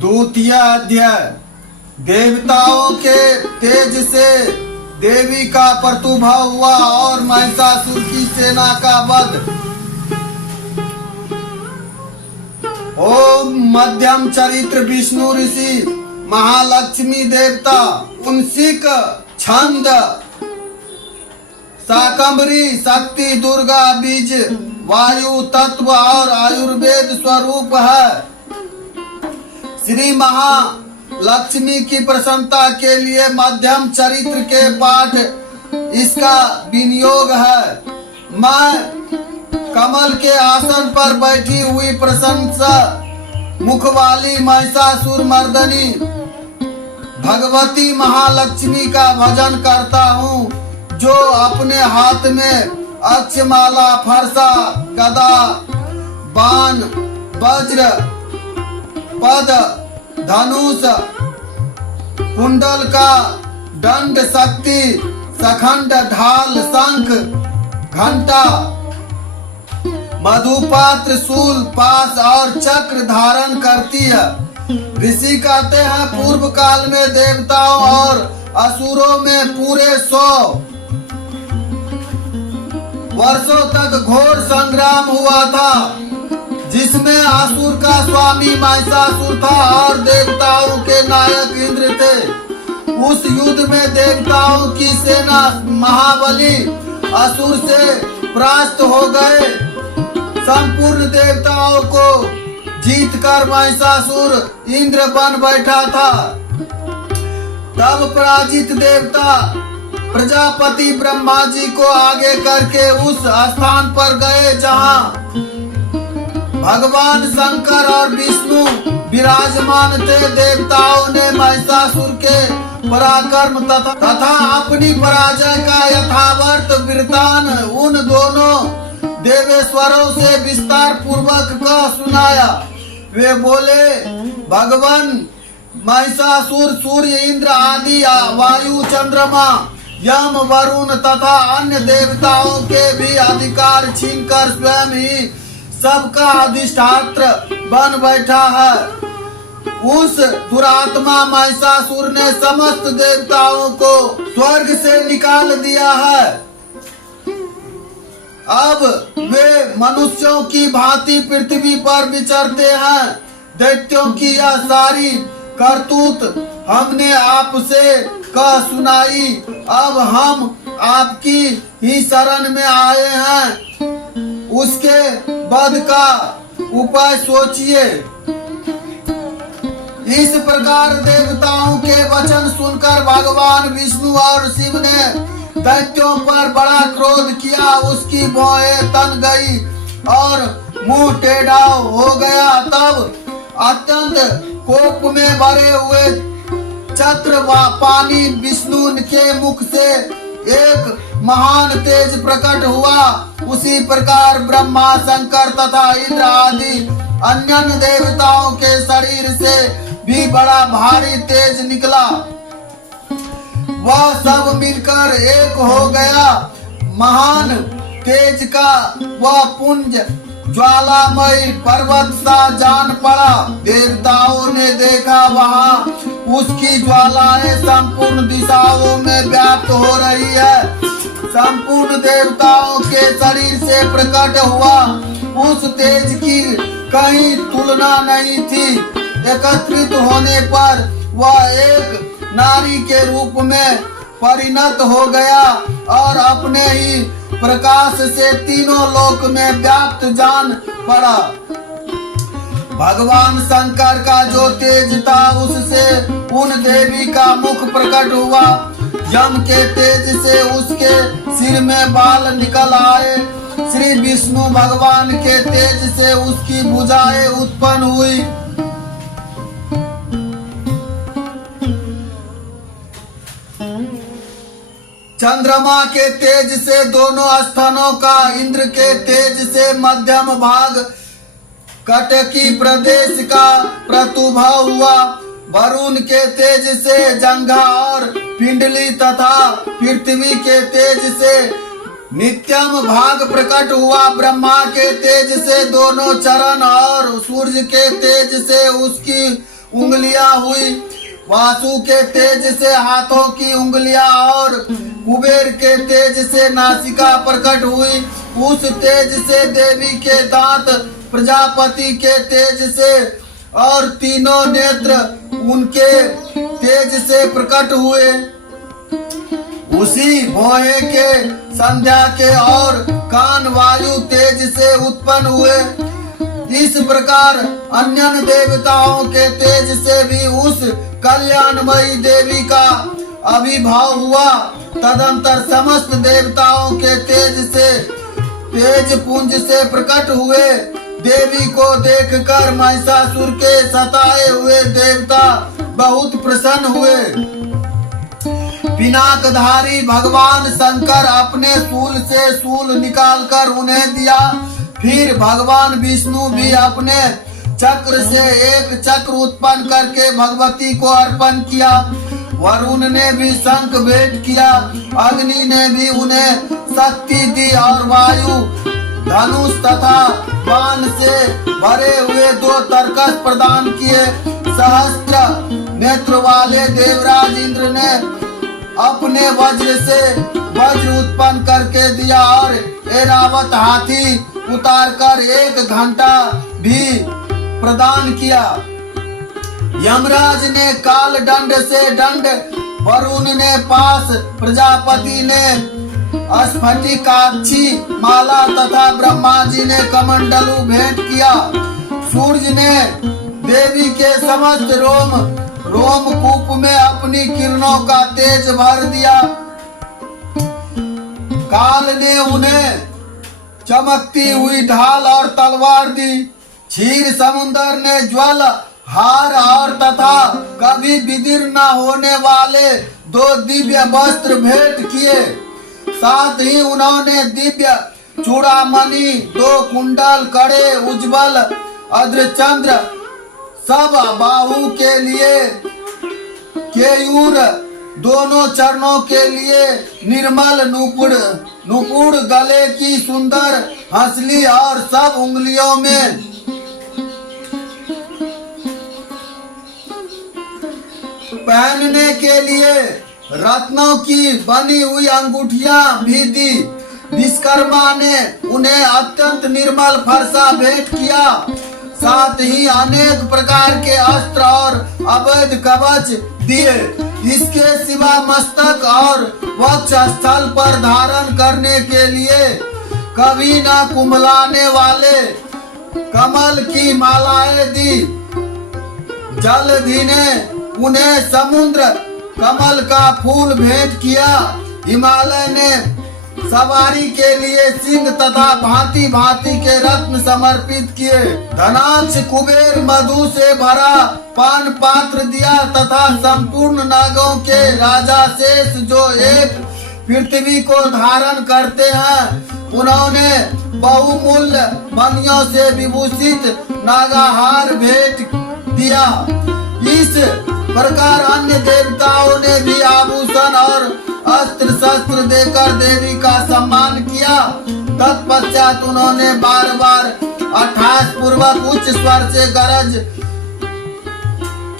द्वितीय अध्याय। देवताओं के तेज से देवी का प्रादुर्भाव हुआ और महिषासुर की सेना का वध। ओम मध्यम चरित्र विष्णु ऋषि महालक्ष्मी देवता उनसिक छंद शाकंभरी शक्ति दुर्गा बीज वायु तत्व और आयुर्वेद स्वरूप है। श्री महालक्ष्मी की प्रसन्नता के लिए मध्यम चरित्र के पाठ इसका विनियोग है। मैं कमल के आसन पर बैठी हुई प्रशंसा मुख वाली महिषासुर मर्दनी भगवती महालक्ष्मी का भजन करता हूँ, जो अपने हाथ में अक्षमाला फरसा गदा बाण वज्र पद धनुष कुंडल का दंड शक्ति सखंड ढाल शंख घंटा मधुपात्र शूल पास और चक्र धारण करती है। ऋषि कहते हैं, पूर्व काल में देवताओं और असुरों में पूरे 100 वर्षों तक घोर संग्राम हुआ था, जिसमें असुर का स्वामी महिषासुर था और देवताओं के नायक इंद्र थे। उस युद्ध में देवताओं की सेना महाबली असुर से परास्त हो गए। संपूर्ण देवताओं को जीतकर महिषासुर इंद्र बन बैठा था। तब पराजित देवता प्रजापति ब्रह्मा जी को आगे करके उस स्थान पर गए जहां भगवान शंकर और विष्णु विराजमान थे। देवताओं ने महिषासुर के पराक्रम तथा अपनी पराजय का यथावर्त वृतांत उन दोनों देवेश्वरों से विस्तार पूर्वक कह सुनाया। वे बोले, भगवान महिषासुर सूर्य इंद्र आदि वायु चंद्रमा यम वरुण तथा अन्य देवताओं के भी अधिकार छीनकर स्वयं ही सबका अधिष्ठात्र बन बैठा है। उस दुरात्मा महिषासुर ने समस्त देवताओं को स्वर्ग से निकाल दिया है। अब वे मनुष्यों की भांति पृथ्वी पर विचरते हैं। दैत्यों की यह सारी करतूत हमने आपसे कह सुनाई। अब हम आपकी ही शरण में आए हैं, उसके वध का उपाय सोचिए। इस प्रकार देवताओं के वचन सुनकर भगवान विष्णु और शिव ने दैत्यों पर बड़ा क्रोध किया। उसकी भौहें तन गई और मुंह टेढ़ा हो गया। तब अत्यंत कोप में भरे हुए छत्र पानी विष्णु के मुख से एक महान तेज प्रकट हुआ। उसी प्रकार ब्रह्मा शंकर तथा इंद्र आदि अन्य देवताओं के शरीर से भी बड़ा भारी तेज निकला। वह सब मिलकर एक हो गया। महान तेज का वह पुंज ज्वालामयी पर्वत सा जान पड़ा। देवताओं ने देखा, वहां उसकी ज्वालाएं संपूर्ण दिशाओं में व्याप्त हो रही है। संपूर्ण देवताओं के शरीर से प्रकट हुआ उस तेज की कहीं तुलना नहीं थी। एकत्रित होने पर वह एक नारी के रूप में परिणत हो गया और अपने ही प्रकाश से तीनों लोक में व्याप्त जान पड़ा। भगवान शंकर का जो तेज था, उससे उन देवी का मुख प्रकट हुआ। यम के तेज से उसके सिर में बाल निकल आए। श्री विष्णु भगवान के तेज से उसकी भुजाएं उत्पन्न हुई। चंद्रमा के तेज से दोनों स्थानों का, इंद्र के तेज से मध्यम भाग कटकी प्रदेश का प्रादुर्भाव हुआ। वरुण के तेज से जंघा और पिंडली तथा पृथ्वी के तेज से नित्यम भाग प्रकट हुआ ब्रह्मा के तेज से दोनों चरण और सूर्य के तेज से उसकी उंगलियां हुई, वासु के तेज से हाथों की उंगलियां और कुबेर के तेज से नासिका प्रकट हुई। उस तेज से देवी के दांत, प्रजापति के तेज से और तीनों नेत्र उनके तेज से प्रकट हुए। उसी भोहे के, संध्या के और कान वायु तेज से उत्पन्न हुए। इस प्रकार अन्य देवताओं के तेज से भी उस कल्याणमयी देवी का आविर्भाव हुआ। तदंतर समस्त देवताओं के तेज से, तेज पुंज से प्रकट हुए। देवी को देखकर महिषासुर के सताए हुए देवता बहुत प्रसन्न हुए। पिनाकधारी भगवान शंकर अपने शूल से शूल निकालकर उन्हें दिया। फिर भगवान विष्णु भी अपने चक्र से एक चक्र उत्पन्न करके भगवती को अर्पण किया। वरुण ने भी शंख भेंट किया, अग्नि ने भी उन्हें शक्ति दी और वायु धनुष तथा बाण से भरे हुए 2 तरकस प्रदान किए। सहस्त्र नेत्र वाले देवराज इंद्र ने अपने वज्र से वज्र उत्पन्न करके दिया और ऐरावत हाथी उतारकर 1 घंटा भी प्रदान किया। यमराज ने काल दंड से दंड, वरुण ने पास, प्रजापति ने स्फटिकाक्षी माला तथा ब्रह्मा जी ने कमंडलू भेंट किया। सूर्य ने देवी के समस्त रोम कूप में अपनी किरणों का तेज भर दिया। काल ने उन्हें चमकती हुई ढाल और तलवार दी। क्षीर समुद्र ने ज्वल, हार और तथा कभी विदीर्ण न होने वाले 2 दिव्य वस्त्र भेंट किए। साथ ही उन्होंने दिव्य चूड़ामणि, 2 कुंडल, कड़े, उज्जवल अर्धचंद्र, सब बाहु के लिए केयूर, दोनों चरणों के लिए निर्मल नुपुर, गले की सुंदर हंसली और सब उंगलियों में पहनने के लिए रत्नों की बनी हुई अंगूठियां भी दी। विश्वकर्मा ने उन्हें अत्यंत निर्मल फरसा भेंट किया। साथ ही अनेक प्रकार के अस्त्र और अवैध कवच दिए। इसके सिवा मस्तक और वक्ष स्थल पर धारण करने के लिए कभी न कुंभलाने वाले कमल की मालाएं दी। जलधि ने उन्हें समुद्र कमल का फूल भेंट किया। हिमालय ने सवारी के लिए सिंह तथा भांति भांति के रत्न समर्पित किए। धनाक्ष कुबेर मधु से भरा पान पात्र दिया तथा संपूर्ण नागों के राजा शेष जो एक पृथ्वी को धारण करते हैं, उन्होंने बहुमूल्य मणियों से विभूषित नागाहार भेंट दिया। इस प्रकार अन्य देवताओं ने भी आभूषण और अस्त्र शस्त्र देकर देवी का सम्मान किया। तत्पश्चात उन्होंने बार बार अट्ठास पूर्वक उच्च स्वर से गरज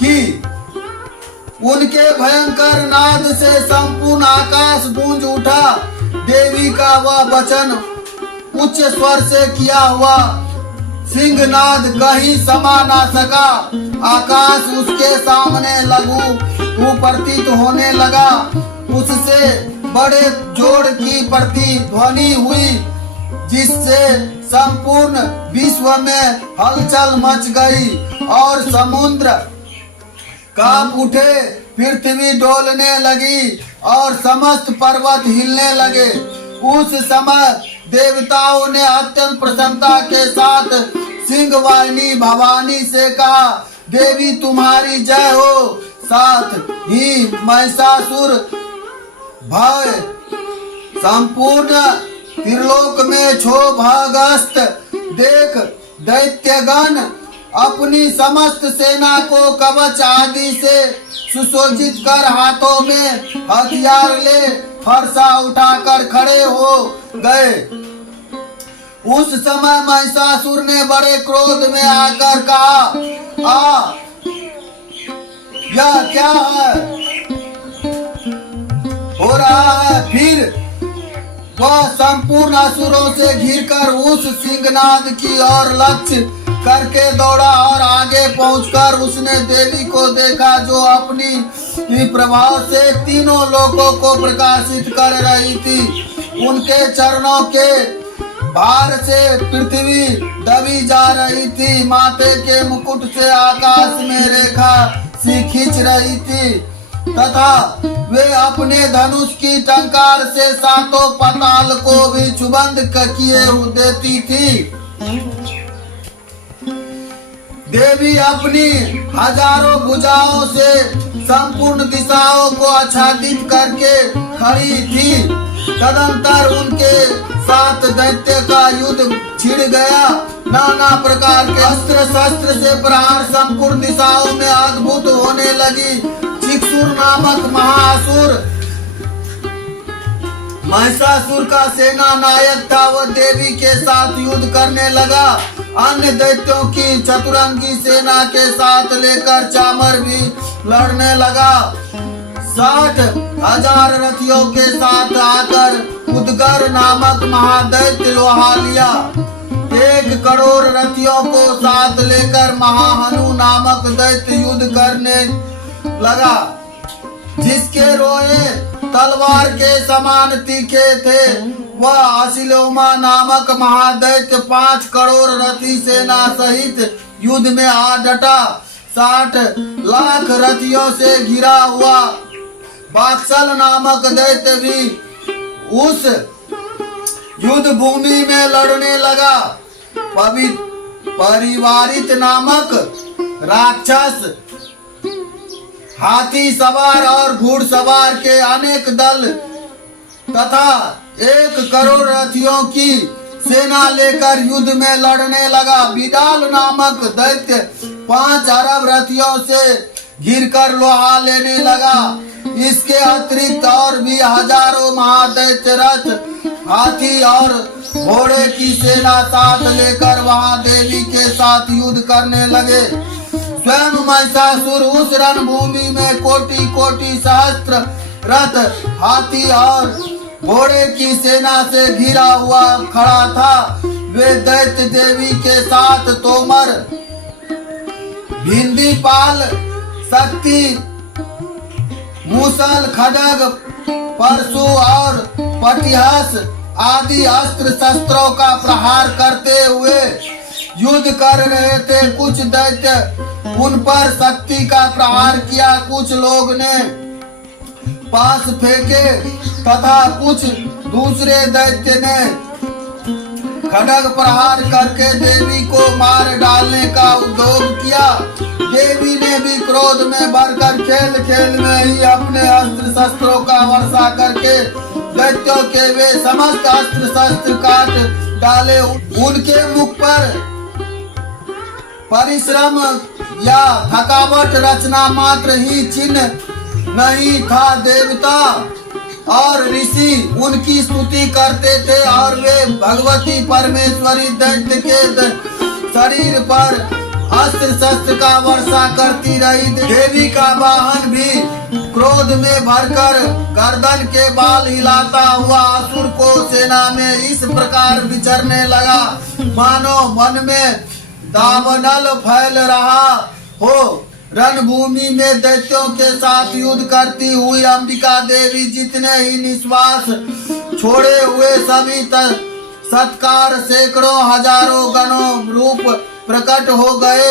की। उनके भयंकर नाद से संपूर्ण आकाश गूंज उठा। देवी का वह वचन उच्च स्वर से किया हुआ सिंहनाद कहीं समा ना सका। आकाश उसके सामने लघु प्रतीत होने लगा। उससे बड़े जोर की प्रतिध्वनि हुई, जिससे संपूर्ण विश्व में हलचल मच गई और समुद्र कांप उठे, पृथ्वी डोलने लगी और समस्त पर्वत हिलने लगे। उस समय देवताओं ने अत्यंत प्रसन्नता के साथ सिंहवाहिनी भवानी से कहा, देवी तुम्हारी जय हो। साथ ही महिषासुर भय संपूर्ण त्रिलोक में क्षोभग्रस्त देख दैत्यगण अपनी समस्त सेना को कवच आदि से सुसज्जित कर हाथों में हथियार ले फरसा उठाकर खड़े हो गए। उस समय महिषासुर ने बड़े क्रोध में आकर कहा, यह क्या है हो रहा है। फिर वह संपूर्ण असुरों से घिरकर उस सिंहनाद की ओर लक्ष्य करके दौड़ा और आगे पहुंचकर उसने देवी को देखा, जो अपनी प्रभाव से तीनों लोकों को प्रकाशित कर रही थी। उनके चरणों के भार से पृथ्वी दबी जा रही थी, माथे के मुकुट से आकाश में रेखा सी खींच रही थी तथा वे अपने धनुष की टंकार से सातों पाताल को भी छुबंद किए देती थी। देवी अपनी हजारों भुजाओं से संपूर्ण दिशाओं को आच्छादित करके खड़ी थी। तदंतर उनके साथ दैत्य का युद्ध छिड़ गया। नाना प्रकार के अस्त्र शस्त्र से प्रहार संपूर्ण दिशाओं में अद्भुत होने लगी। चिक्षुर नामक महाअसुर महिषासुर का सेना नायक था, वह देवी के साथ युद्ध करने लगा। अन्य दैत्यों की चतुरंगी सेना के साथ लेकर चामर भी लड़ने लगा। 60,000 रथियों के साथ आकर उदगर नामक महादैत्य लोहा लिया। 1 करोड़ रथियों को साथ लेकर महाहनु नामक दैत्य युद्ध करने लगा, जिसके रोए तलवार के समान तीखे थे। वह असिलोमा नामक महादैत्य 5 करोड़ रथी सेना सहित युद्ध में आ डटा। 60 लाख रथियों से घिरा हुआ बाक्सल नामक दैत्य भी उस युद्ध भूमि में लड़ने लगा। परिवारित नामक राक्षस हाथी सवार और घुड़सवार के अनेक दल तथा 1 करोड़ रथियों की सेना लेकर युद्ध में लड़ने लगा। बिडाल नामक दैत्य 5 अरब रथियों से घिरकर लोहा लेने लगा। इसके अतिरिक्त और भी हजारों महादैत्य रथ, हाथी और घोड़े की सेना साथ लेकर वहां देवी के साथ युद्ध करने लगे। स्वयं महिषासुर उस रणभूमि में कोटि कोटि सहस्त्र रथ, हाथी और घोड़े की सेना से घिरा हुआ खड़ा था। वे दैत्य देवी के साथ तोमर, भिंदी पाल, शक्ति, मूसल, खड्ग, परशु और पटिहस आदि अस्त्र शस्त्रों का प्रहार करते हुए युद्ध कर रहे थे। कुछ दैत्य उन पर शक्ति का प्रहार किया, कुछ लोग ने पास फेंके तथा कुछ दूसरे दैत्य ने खड्ग प्रहार करके देवी को मार डालने का उद्योग किया। देवी ने भी क्रोध में भरकर खेल खेल में ही अपने अस्त्र शस्त्रों का वर्षा करके दैत्यों के वे समस्त अस्त्र शस्त्र काट डाले। उनके मुख पर परिश्रम या थकावट रचना मात्र ही चिन्ह नहीं था। देवता और ऋषि उनकी स्तुति करते थे और वे भगवती परमेश्वरी दैत्य के शरीर पर अस्त्र शस्त्र का वर्षा करती रही। देवी का वाहन भी क्रोध में भरकर गर्दन के बाल हिलाता हुआ असुर को सेना में इस प्रकार विचरने लगा, मानो मन में दावानल फैल रहा हो। रणभूमि में दैत्यों के साथ युद्ध करती हुई अंबिका देवी जितने ही निश्वास छोड़े हुए सभी सत्कार सैकड़ों हजारों गणों रूप प्रकट हो गए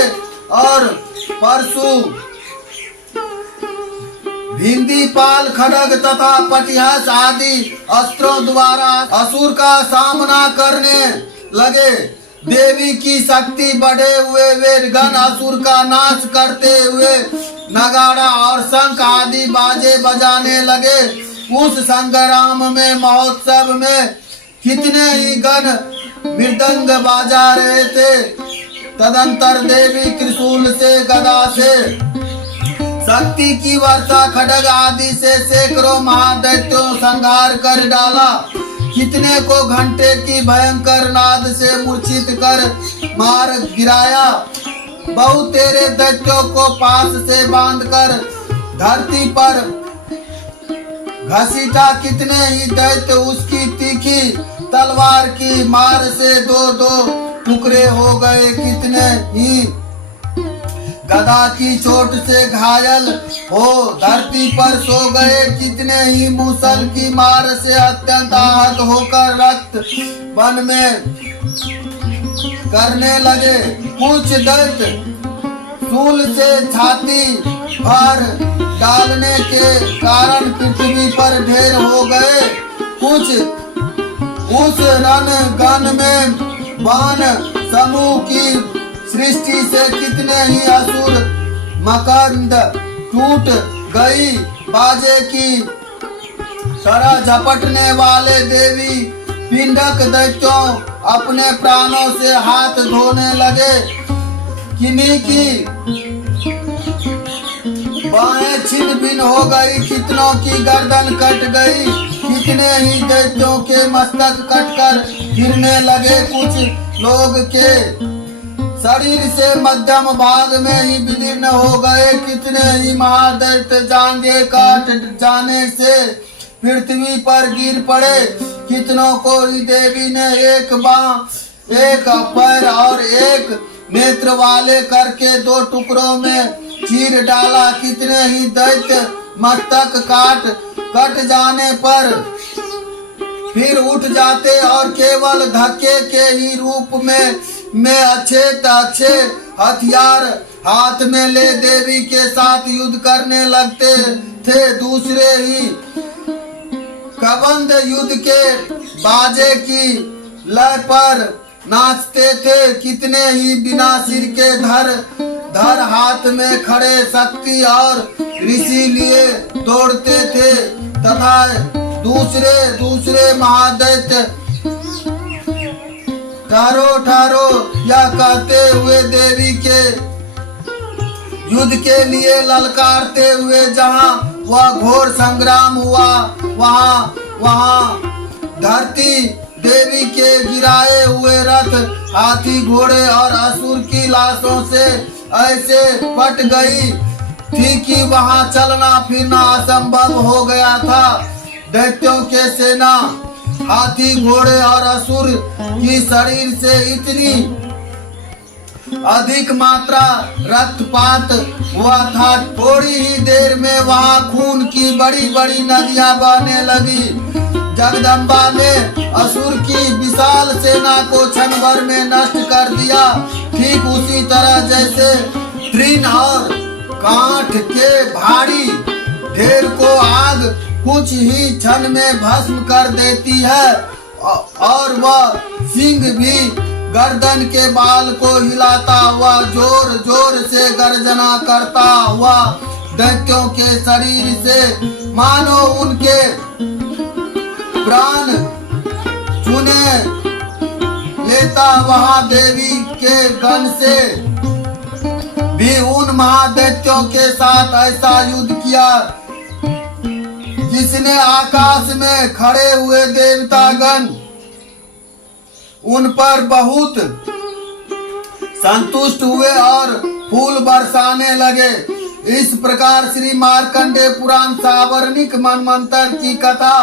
और परशु, भिंदी पाल, खड्ग तथा पटिहस आदि अस्त्रों द्वारा असुर का सामना करने लगे। देवी की शक्ति बढ़े हुए वे गण असुर का नाश करते हुए नगाड़ा और शंख आदि बाजे बजाने लगे। उस संग्राम में महोत्सव में कितने ही गण मृदंग बाजा रहे थे। तदंतर देवी त्रिशूल से, गदा से, शक्ति की वर्षा खड्ग आदि से सैकड़ों महादैत्यों संहार कर डाला। कितने को घंटे की भयंकर नाद से मूर्छित कर मार गिराया। बहु तेरे दैत्यों को पास से बांधकर धरती पर घसीटा। कितने ही दैत्य उसकी तीखी तलवार की मार से दो दो टुकड़े हो गए। कितने ही गदा की चोट से घायल हो धरती पर सो गए। कितने ही मूसल की मार से अत्यंत आहत होकर रक्त वन में करने लगे। कुछ दैत्य शूल से छाती भर डालने के कारण पृथ्वी पर ढेर हो गए। कुछ उस रणगन में वन समूह की सृष्टि से कितने ही असुर मकरंद टूट गई। बाजे की तरह झपटने वाले देवी पिंडक दैत्यों अपने प्राणों से हाथ धोने लगे। किन्हीं की बाहें छिन्न भिन्न हो गई। कितनों की गर्दन कट गई। कितने ही दैत्यों के मस्तक कटकर गिरने लगे। कुछ लोग के शरीर से मध्यम भाग में ही विलीन हो गए। कितने ही महादैत्य जांघें काट जाने से पृथ्वी पर गिर पड़े। कितनों को ही देवी ने एक बांह एक पैर और एक नेत्र वाले करके दो टुकड़ों में चीर डाला। कितने ही दैत्य मस्तक कट जाने पर फिर उठ जाते और केवल धक्के के ही रूप में अच्छे हथियार हाथ में ले देवी के साथ युद्ध करने लगते थे। दूसरे ही कबंध युद्ध के बाजे की लय पर नाचते थे। कितने ही बिना सिर के धर हाथ में खड़े शक्ति और ऋषि लिए दौड़ते थे तथा दूसरे महादैत्य ठारो या कहते हुए देवी के युद्ध के लिए ललकारते हुए जहां वह घोर संग्राम हुआ वहां धरती देवी के गिराए हुए रथ हाथी घोड़े और असुर की लाशों से ऐसे पट गई थी कि वहां चलना फिरना असंभव हो गया था। दैत्यों के सेना हाथी घोड़े और असुर की शरीर से इतनी अधिक मात्रा रक्तपात हुआ था। थोड़ी ही देर में वहां खून की बड़ी बड़ी नदियां बहने लगी। जगदम्बा ने असुर की विशाल सेना को क्षण भर में नष्ट कर दिया। ठीक उसी तरह जैसे तृण और काठ के भारी ढेर को आग कुछ ही क्षण में भस्म कर देती है और वह सिंह भी गर्दन के बाल को हिलाता हुआ जोर जोर से गर्जना करता हुआ दैत्यों के शरीर से मानो उनके प्राण चुने लेता। वहां देवी के गण से भी उन महादैत्यों के साथ ऐसा युद्ध किया जिसने आकाश में खड़े हुए देवतागण उन पर बहुत संतुष्ट हुए और फूल बरसाने लगे। इस प्रकार श्री मार्कंडेय पुराण सावर्णिक मनमंत्र की कथा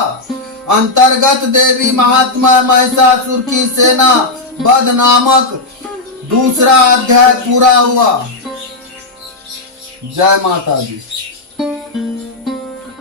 अंतर्गत देवी महात्मा महिषासुर की सेना वध नामक दूसरा अध्याय पूरा हुआ। जय माता दी।